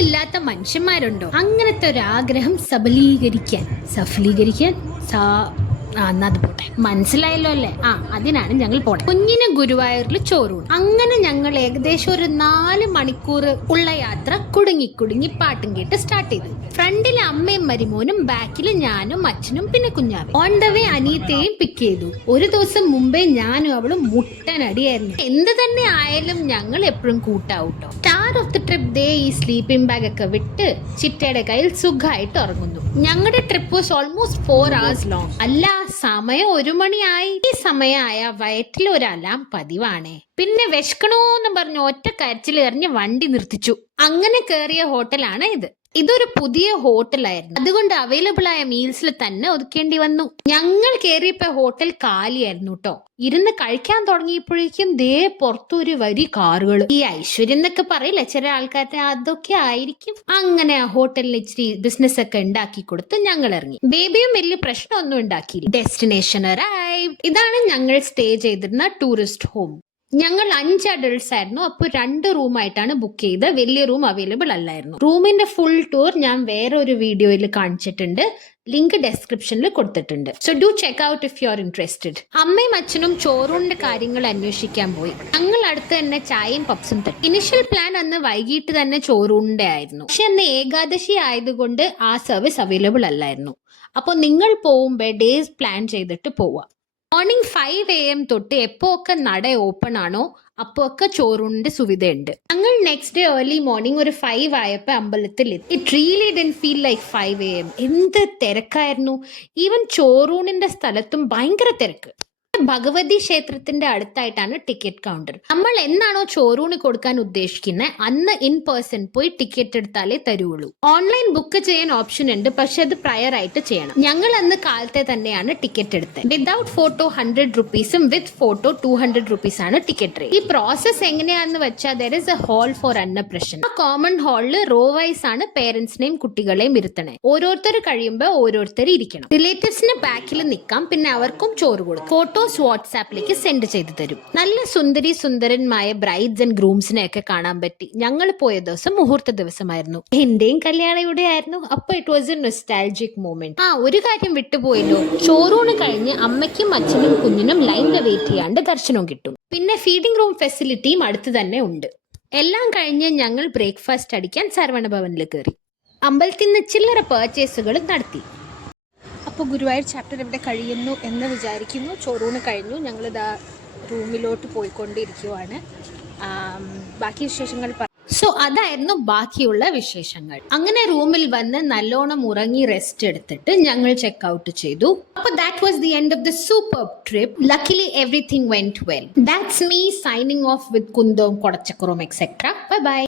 ആഗ്രഹമില്ലാത്ത മനുഷ്യന്മാരുണ്ടോ? അങ്ങനത്തെ ഒരു ആഗ്രഹം സഫലീകരിക്കാൻ അത് പോട്ടെ, മനസ്സിലായല്ലോ അല്ലേ? അതിനാണ് ഞങ്ങൾ പോണേ. കുഞ്ഞിന് ഗുരുവായൂരിൽ ചോറൂണ്. അങ്ങനെ ഞങ്ങൾ ഏകദേശം ഒരു 4 മണിക്കൂർ ഉള്ള യാത്ര കുടുങ്ങി പാട്ടും കേട്ട് സ്റ്റാർട്ട് ചെയ്തു. ഫ്രണ്ടിലെ അമ്മയും മരുമോനും, ബാക്കിൽ ഞാനും അച്ഛനും പിന്നെ കുഞ്ഞാവേ. ഓൺ ദ വേ അനിയത്തെയും പിക്ക് ചെയ്തു. ഒരു ദിവസം മുമ്പേ ഞാനും അവളും മുട്ടനടിയായിരുന്നു. എന്ത് തന്നെ ആയാലും ഞങ്ങൾ എപ്പോഴും കൂട്ടാവൂട്ടോ. സ്റ്റാർ ഓഫ് ദി ട്രിപ്പ് ദേ ഈ സ്ലീപ്പിംഗ് ബാഗ് ഒക്കെ വിട്ട് ചിറ്റയുടെ കയ്യിൽ സുഖമായിട്ട് ഉറങ്ങുന്നു. ഞങ്ങളുടെ trip was almost 4 hours long. അല്ല, സമയം 1 മണിയായി. ഈ സമയമായ വയറ്റിൽ ഒരു അലാം പതിവാണേ. പിന്നെ വിശക്കണോന്ന് പറഞ്ഞ് ഒറ്റ കരച്ചിൽ എറിഞ്ഞ് വണ്ടി നിർത്തിച്ചു. അങ്ങനെ കയറിയ ഹോട്ടലാണ് ഇത്. ഇതൊരു പുതിയ ഹോട്ടലായിരുന്നു, അതുകൊണ്ട് അവൈലബിൾ ആയ മീൽസിൽ തന്നെ ഒതുക്കേണ്ടി വന്നു. ഞങ്ങൾ കയറിയപ്പോ ഹോട്ടൽ കാലിയായിരുന്നു കേട്ടോ. ഇരുന്ന് കഴിക്കാൻ തുടങ്ങിയപ്പോഴേക്കും ദേ പുറത്തൊരു വരി കാറുകൾ. ഈ ഐശ്വര്യം എന്നൊക്കെ പറയില്ല ചില ആൾക്കാരുടെ, അതൊക്കെ ആയിരിക്കും. അങ്ങനെ ആ ഹോട്ടലിൽ ഇച്ചിരി ബിസിനസ് ഒക്കെ ഉണ്ടാക്കി കൊടുത്ത് ഞങ്ങൾ ഇറങ്ങി. ബേബിയും വലിയ പ്രശ്നമൊന്നും ഉണ്ടാക്കിയില്ല. Destination arrive. ഇതാണ് ഞങ്ങൾ സ്റ്റേ ചെയ്തിരുന്ന ടൂറിസ്റ്റ് ഹോം. ഞങ്ങൾ 5 അഡൾട്ട്സ് ആയിരുന്നു. അപ്പോൾ 2 റൂമായിട്ടാണ് ബുക്ക് ചെയ്ത്. വലിയ റൂം അവൈലബിൾ അല്ലായിരുന്നു. റൂമിന്റെ ഫുൾ ടൂർ ഞാൻ വേറെ ഒരു വീഡിയോയിൽ കാണിച്ചിട്ടുണ്ട്. ലിങ്ക് ഡെസ്ക്രിപ്ഷനിൽ കൊടുത്തിട്ടുണ്ട്. So do check out if you are interested. അമ്മയും അച്ഛനും ചോറൂണിന്റെ കാര്യങ്ങൾ അന്വേഷിക്കാൻ പോയി. ഞങ്ങൾ അടുത്ത് തന്നെ ചായയും പപ്സും തട്ടി. ഇനിഷ്യൽ പ്ലാൻ അന്ന് വൈകിട്ട് തന്നെ ചോറൂണിന്റെ ആയിരുന്നു. പക്ഷെ അന്ന് ഏകാദശി ആയതുകൊണ്ട് ആ സർവീസ് അവൈലബിൾ അല്ലായിരുന്നു. അപ്പോൾ നിങ്ങൾ പോകുമ്പോൾ ഡേയ്സ് പ്ലാൻ ചെയ്തിട്ട് പോവുക. മോർണിംഗ് 5 AM തൊട്ട് എപ്പോ ഒക്കെ നട ഓപ്പൺ ആണോ അപ്പോ ഒക്കെ ചോറൂണിന്റെ സുവിധയുണ്ട്. ഞങ്ങൾ നെക്സ്റ്റ് ഡേ ഏർലി മോർണിംഗ് ഒരു 5 ആയപ്പോ അമ്പലത്തിൽ എത്തി. It really didn't feel like 5 AM. എന്ത് തിരക്കായിരുന്നു. ഈവൻ ചോറൂണിന്റെ സ്ഥലത്തും ഭയങ്കര തിരക്ക്. ഭഗവതി ക്ഷേത്രത്തിന്റെ അടുത്തായിട്ടാണ് ടിക്കറ്റ് കൗണ്ടർ. നമ്മൾ എന്നാണോ ചോറൂണ് കൊടുക്കാൻ ഉദ്ദേശിക്കുന്നത് അന്ന് ഇൻ പേഴ്സൺ പോയി ടിക്കറ്റ് എടുത്താലേ തരുള്ളൂ. ഓൺലൈൻ ബുക്ക് ചെയ്യാൻ ഓപ്ഷൻ ഉണ്ട്, പക്ഷെ അത് പ്രയർ ആയിട്ട് ചെയ്യണം. ഞങ്ങൾ അന്ന് കാലത്തെ തന്നെയാണ് ടിക്കറ്റ് എടുത്തത്. Without photo 100 rupees with photo 200 rupees ആണ് ടിക്കറ്റ് റേറ്റ്. ഈ പ്രോസസ് എങ്ങനെയാണെന്ന് വെച്ചാൽ there is a hall for Annaprashan. ആ കോമൺ ഹാളിൽ റോ വൈസ് ആണ് പേരൻസിനെയും കുട്ടികളെയും ഇരുത്തണേ. ഓരോരുത്തർ കഴിയുമ്പോൾ ഓരോരുത്തർ ഇരിക്കണം. റിലേറ്റീവ്സിന് ബാക്കിൽ നിൽക്കാം, പിന്നെ അവർക്കും ചോറ് കൊടുക്കും. ഫോട്ടോസ് വാട്സാപ്പിലേക്ക് സെൻഡ് ചെയ്ത് തരും. നല്ല സുന്ദരന്മായ ബ്രൈഡ്സ് ആൻഡ് ഗ്രൂംസിനെ ഒക്കെ കാണാൻ പറ്റി. ഞങ്ങൾ പോയ ദിവസം മുഹൂർത്ത ദിവസമായിരുന്നു. എന്റെയും കല്യാണം ഇവിടെ ആയിരുന്നു. അപ്പൊ it was A nostalgic moment. ഒരു കാര്യം വിട്ടുപോയല്ലോ. ചോറൂണ് കഴിഞ്ഞ് അമ്മയ്ക്കും അച്ഛനും കുഞ്ഞിനും ലൈനിൽ വെയിറ്റ് ചെയ്യാണ്ട് ദർശനവും കിട്ടും. പിന്നെ ഫീഡിംഗ് റൂം ഫെസിലിറ്റിയും അടുത്ത് തന്നെ ഉണ്ട്. എല്ലാം കഴിഞ്ഞ് ഞങ്ങൾ ബ്രേക്ക്ഫാസ്റ്റ് അടിക്കാൻ സർവണ ഭവനിൽ കയറി. അമ്പലത്തിൽ നിന്ന് ചില്ലറ പർച്ചേസുകൾ നടത്തി. അപ്പോൾ ഗുരുവായൂർ ചാപ്റ്റർ ഇവിടെ കഴിയുന്നു എന്ന് വിചാരിക്കുന്നു. ചോറൂണ് കഴിഞ്ഞു. ഞങ്ങളിതാ റൂമിലോട്ട് പോയിക്കൊണ്ടിരിക്കുവാണ്. ബാക്കി വിശേഷങ്ങൾ സോ അതായിരുന്നു ബാക്കിയുള്ള വിശേഷങ്ങൾ. അങ്ങനെ റൂമിൽ വന്ന് നല്ലോണം ഉറങ്ങി റെസ്റ്റ് എടുത്തിട്ട് ഞങ്ങൾ ചെക്ക് ഔട്ട് ചെയ്തു. അപ്പോൾ that was the end of the super trip. Luckily everything went well. That's me signing off with കുന്തവും കൊടച്ചക്കുറും എക്സെട്ര. Bye bye.